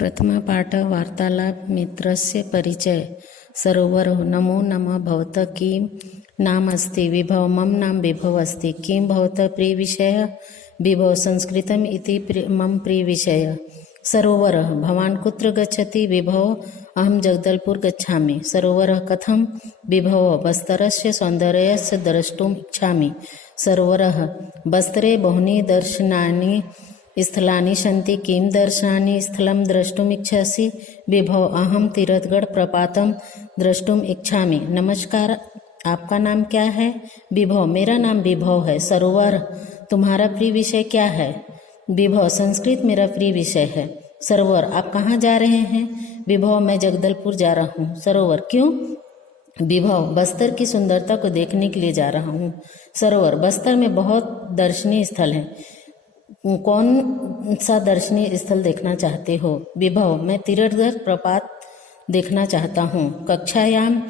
प्रथमपाठ वार्तालाप मित्रस्य परिचय सरोवरो नमो नमः भवतः किं नाम अस्ति विभव मम नाम विभव अस्ति किं भवतः प्रिय विषय विभव संस्कृतम इति मम प्रिय विषय सरोवरः भवान् कुत्र गच्छति विभव अहं जगदलपुर गच्छामि सरोवरः कथं विभव बस्तरस्य सौन्दर्यस्य द्रष्टुम् इच्छामि सरोवरः बस्तरे बहूनि दर्शनानि स्थलानि सन्ति किं दर्शनानि स्थलं द्रष्टुम् इच्छसि विभव अहं तीरथगढ़ प्रपातम द्रष्टुम् इच्छामि नमस्कार आपका नाम क्या है विभव मेरा नाम विभव है सरोवर तुम्हारा प्रिय विषय क्या है विभव संस्कृत मेरा प्रिय विषय है सरोवर आप कहाँ जा रहे हैं विभव मैं जगदलपुर जा रहा हूँ सरोवर क्यों विभव बस्तर की सुंदरता को देखने के लिए जा रहा हूँ सरोवर बस्तर में बहुत दर्शनीय स्थल है कौन सा दर्शनीय स्थल देखना चाहते हो विभव मैं तीरथगढ़ प्रपात देखना चाहता हूँ कक्षायाम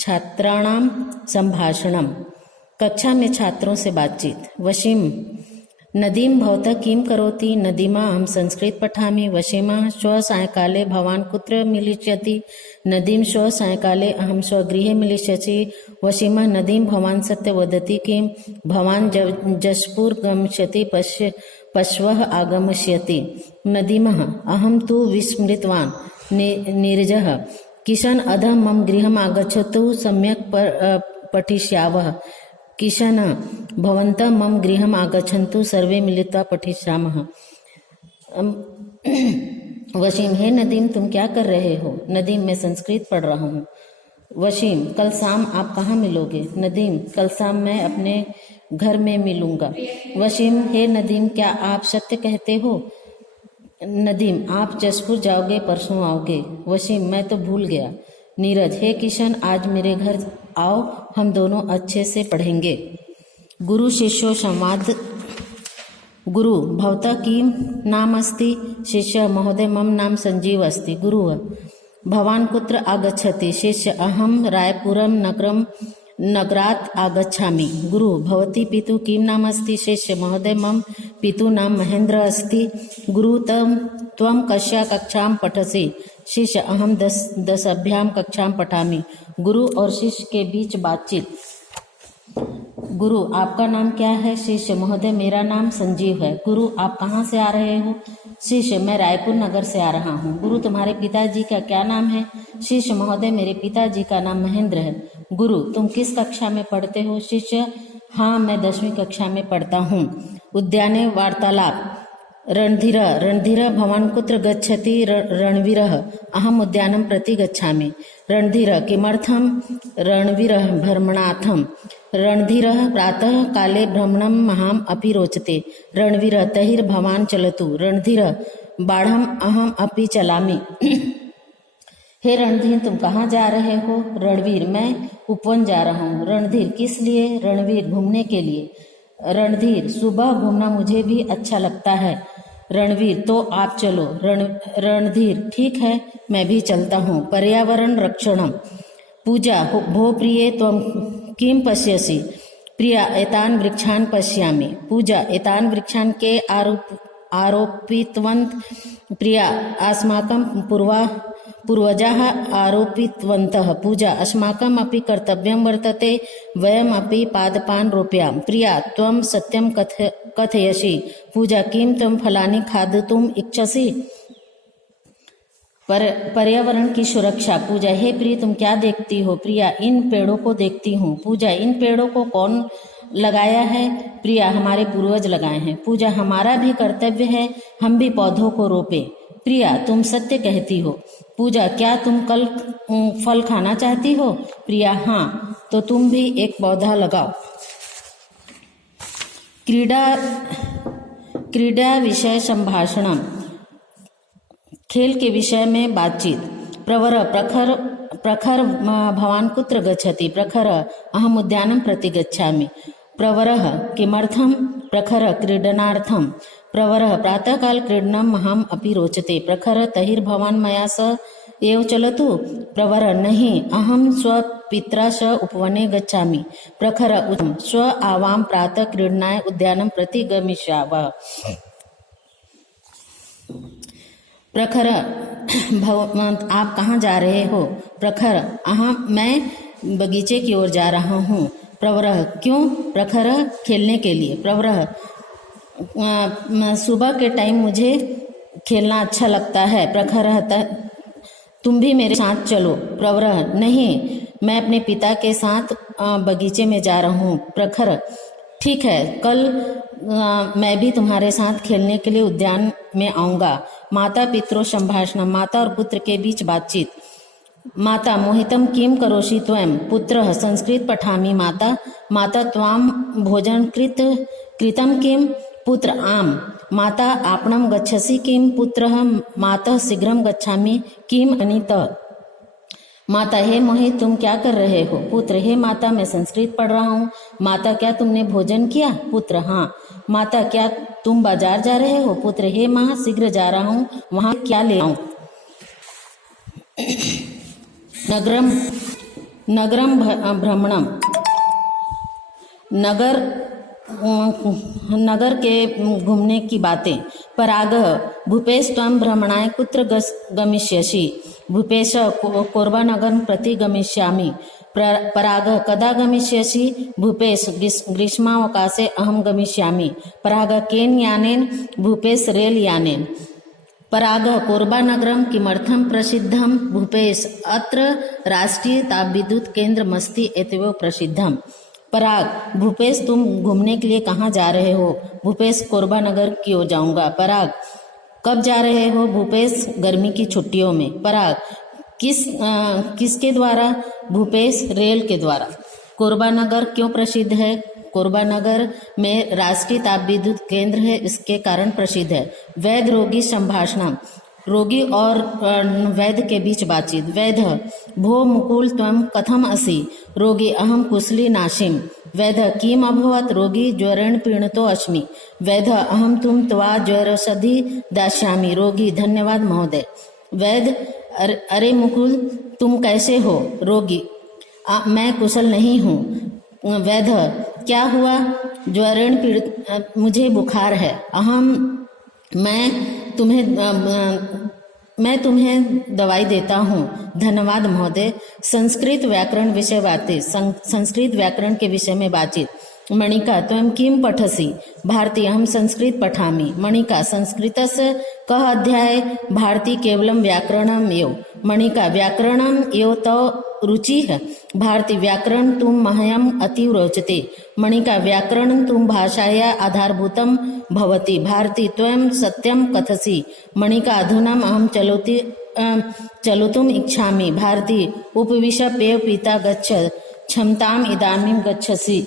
छात्राणाम संभाषणम कक्षा में छात्रों से बातचीत वशीम नदीम भवतः किं करोति नदीमा अहं संस्कृत पठामि वशीमा श्व सायंकाले भवान् कुत्र मिलिष्यति नदीम श्व सायंकाले अहं स्वगृहे मिलिष्यसि वशीमा नदीम भवान् सत्य वदति किं भवान् जशपुर गमिष्यति पश्वः आगमिष्यति नदीमः अहं तु विस्मृतवान् नीरजः किशन अधः मम गृहम् आगच्छतु सम्यक् पठिष्यावः किशन भवन्तः मम गृहम् आगच्छन्तु सर्वे मिलित्वा पठिष्यामः वशीम हे नदीम तुम क्या कर रहे हो नदीम मैं संस्कृत पढ़ रहा हूँ वशीम कल शाम आप कहाँ मिलोगे नदीम कल शाम मैं अपने घर में मिलूंगा वशीम हे नदीम क्या आप सत्य कहते हो नदीम आप जसपुर जाओगे परसों आओगे वशीम मैं तो भूल गया नीरज हे किशन आज मेरे घर आओ हम दोनों अच्छे से पढ़ेंगे गुरु शिष्यो संवाद गुरु भवतः किं नाम अस्ति शिष्य महोदय मम नाम संजीव अस्ति गुरु भवान् कुत्र आगच्छति शिष्य अहं रायपुरम नगरात् आगच्छामि गुरु भवती पितु किं नाम अस्ति शिष्य महोदय मम पितु नाम महेंद्र अस्ति गुरु त्वं कस्या कक्षां पठसि शिष्य अहम दशभ्याम कक्षां पठामि गुरु और शिष्य के बीच बातचीत गुरु आपका नाम क्या है शिष्य महोदय मेरा नाम संजीव है गुरु आप कहाँ से आ रहे हो शिष्य मैं रायपुर नगर से आ रहा हूँ गुरु तुम्हारे पिताजी का क्या नाम है शिष्य महोदय मेरे पिताजी का नाम महेंद्र है गुरु तुम किस कक्षा में पढ़ते हो शिष्य हाँ मैं 10वीं कक्षा में पढ़ता हूँ उद्याने वार्तालाप रणधीर भवान् कुत्र गच्छति रणवीरः अहम् उद्यानं प्रति गच्छामि रणधीर किमर्थं रणवीरः भ्रमणार्थं रणधीरः प्रातः काले भ्रमणं महाम् अपि रोचते रणवीर तैर् भवान् चलतु रणधीर बाढ़म् अहम् अपि चलामि हे रणधीर तुम कहाँ जा रहे हो रणवीर मैं उपवन जा रहा हूँ रणधीर किस लिए रणवीर घूमने के लिए रणधीर सुबह घूमना मुझे भी अच्छा लगता है रणवीर तो आप चलो रणधीर ठीक है मैं भी चलता हूँ पर्यावरण रक्षणम पूजा भो प्रिये त्वं किं पश्यसि प्रिया एतान् वृक्षान् पश्यामि पूजा एतान् वृक्षान् के आरोपितवन्त प्रिया अस्माकं पूर्वजाः आरोपितवन्तः पूजा अस्माकम् अपि कर्तव्यं वर्तते वयम् अपि पादपान् रोपयाम प्रिया त्वं सत्यं कथयसि पूजा किं त्वं फलानि खादितुम् इच्छसि पर्यावरण की सुरक्षा पूजा हे प्रिय तुम क्या देखती हो प्रिया इन पेड़ों को देखती हूँ पूजा इन पेड़ों को कौन लगाया है प्रिया हमारे पूर्वज लगाए हैं पूजा हमारा भी कर्तव्य है हम भी पौधों को रोपे प्रिया तुम सत्य कहती हो पूजा क्या तुम कल फल खाना चाहती हो प्रिया हाँ तो तुम भी एक पौधा लगाओ क्रीड़ा विषय संभाषणम खेल के विषय में बातचीत प्रखर भवान् कुत्र गच्छति प्रखर अहम् उद्यानं प्रति गच्छामि प्रवरः किमर्थं प्रखर क्रीडनार्थं प्रवरः प्रातःकाल क्रीडनम् अहम् अपि रोचते प्रखर तैर् भवान् मया सह एव चलतु प्रवर नहीं अहं स्वपित्रा सह उपवने गच्छामि प्रखर उत्तम स्व आवां प्रातः क्रीडनाय उद्यानं प्रति गमिष्यावः प्रखर आप कहाँ जा रहे हो? प्रखर, मैं बगीचे की ओर जा रहा हूँ। प्रवरः, क्यों? प्रखर, खेलने के लिए। प्रवरः, सुबह के टाइम मुझे खेलना अच्छा लगता है। प्रखर, तुम भी मेरे साथ चलो। प्रवरः, नहीं, मैं अपने पिता के साथ बगीचे में जा रहा हूँ। प्रखर, ठीक है, कल मैं भी तुम्हारे साथ खेलने के लिए उद्यान में आऊँगा। माता पितरो संभाषण, माता और पुत्र के बीच बातचीत। माता, मोहितम किम करोषि त्वं? पुत्रः, संस्कृत पठामि माता। माता, त्वां भोजन कृतं किम? पुत्र, आम। माता, आपणं गच्छसि किम? पुत्रः, मातः, शीघ्रं गच्छामि। किम अनितः? माता, हे मोहित, तुम क्या कर रहे हो? पुत्र, हे माता, मैं संस्कृत पढ़ रहा हूँ। माता, क्या तुमने भोजन किया? पुत्र, हाँ। माता, क्या तुम बाजार जा रहे हो? पुत्र, हे माँ, शीघ्र जा रहा हूँ, वहाँ क्या ले आऊं? नगरम भ्रमणम, नगर के घूमने की बातें। परागः, भूपेश, त्वं भ्रमणाय कुत्र गमिष्यसि? भूपेश, कोरबानगरं प्रति गमिष्यामि। परागः, कदा गमिष्यसि? भूपेश, ग्रीष्मावकाशे अहं गमिष्यामि। परागः, केन यानेन? भूपेश, रेल यानेन। परागः, कोरबानगरं किमर्थं प्रसिद्धं? भूपेश, अत्र राष्ट्रीय तापविद्युत केंद्रमस्ति इत्येव प्रसिद्धम्। पराग, भूपेश, तुम घूमने के लिए कहाँ जा रहे हो? भूपेश, कोरबानगर की ओर जाऊंगा। पराग, कब जा रहे हो? भूपेश, गर्मी की छुट्टियों में। पराग, किसके द्वारा? भूपेश, रेल के द्वारा। कोरबानगर क्यों प्रसिद्ध है? कोरबानगर में राष्ट्रीय तापविद्युत केंद्र है, इसके कारण प्रसिद्ध है। वैद्य रोगी संभाषण, रोगी और वैद्य के बीच बातचीत। वैद्य, भो मुकुल, त्वं कथम असि? रोगी, अहम कुशली नाशिम। वैद्य, किम अभवत्? रोगी, ज्वरेण पीड़ितो अस्मि। वैद्य, अहम तुम त्वा ज्वरौषधि दास्यामि। रोगी, धन्यवाद महोदय। वैद्य, अरे मुकुल, तुम कैसे हो? रोगी, मैं कुशल नहीं हूँ। वैद्य, क्या हुआ? ज्वरेण पीड़ित, मुझे बुखार है। मैं तुम्हें दवाई देता हूँ। धन्यवाद महोदय। संस्कृत व्याकरण विषय बातें। संस्कृत व्याकरण के विषय में बातचीत। मणिका, त्वं किम पठसि? भारती, अहं संस्कृत पठामि। मणिका, संस्कृतस्य कः अध्याय? भारती, केवलं व्याकरणम् एव। मणिका, व्याकरणम् एव तव रुचिः? भारती, व्याकरण तुम मह्यम् अतीव रोचते। मणिका, व्याकरण तुम भाषाया आधारभूतं भवति। भारती, त्वं सत्यं कथसि। मणिका, अधुना अहं चलितुम् इच्छामि। भारती, उपविश पेय पीता गच्छ, क्षमताम् इदानीं गच्छसि।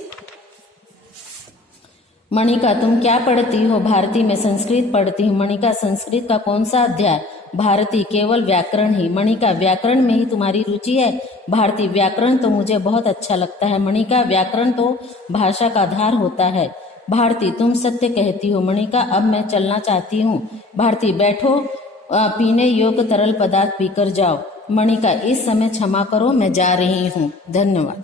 मणिका, तुम क्या पढ़ती हो? भारती, मैं संस्कृत पढ़ती हूँ। मणिका, संस्कृत का कौन सा अध्याय? भारती, केवल व्याकरण ही। मणिका, व्याकरण में ही तुम्हारी रुचि है? भारती, व्याकरण तो मुझे बहुत अच्छा लगता है। मणिका, व्याकरण तो भाषा का आधार होता है। भारती, तुम सत्य कहती हो। मणिका, अब मैं चलना चाहती हूँ। भारती, बैठो, पीने योग्य तरल पदार्थ पीकर जाओ। मणिका, इस समय क्षमा करो, मैं जा रही हूँ। धन्यवाद।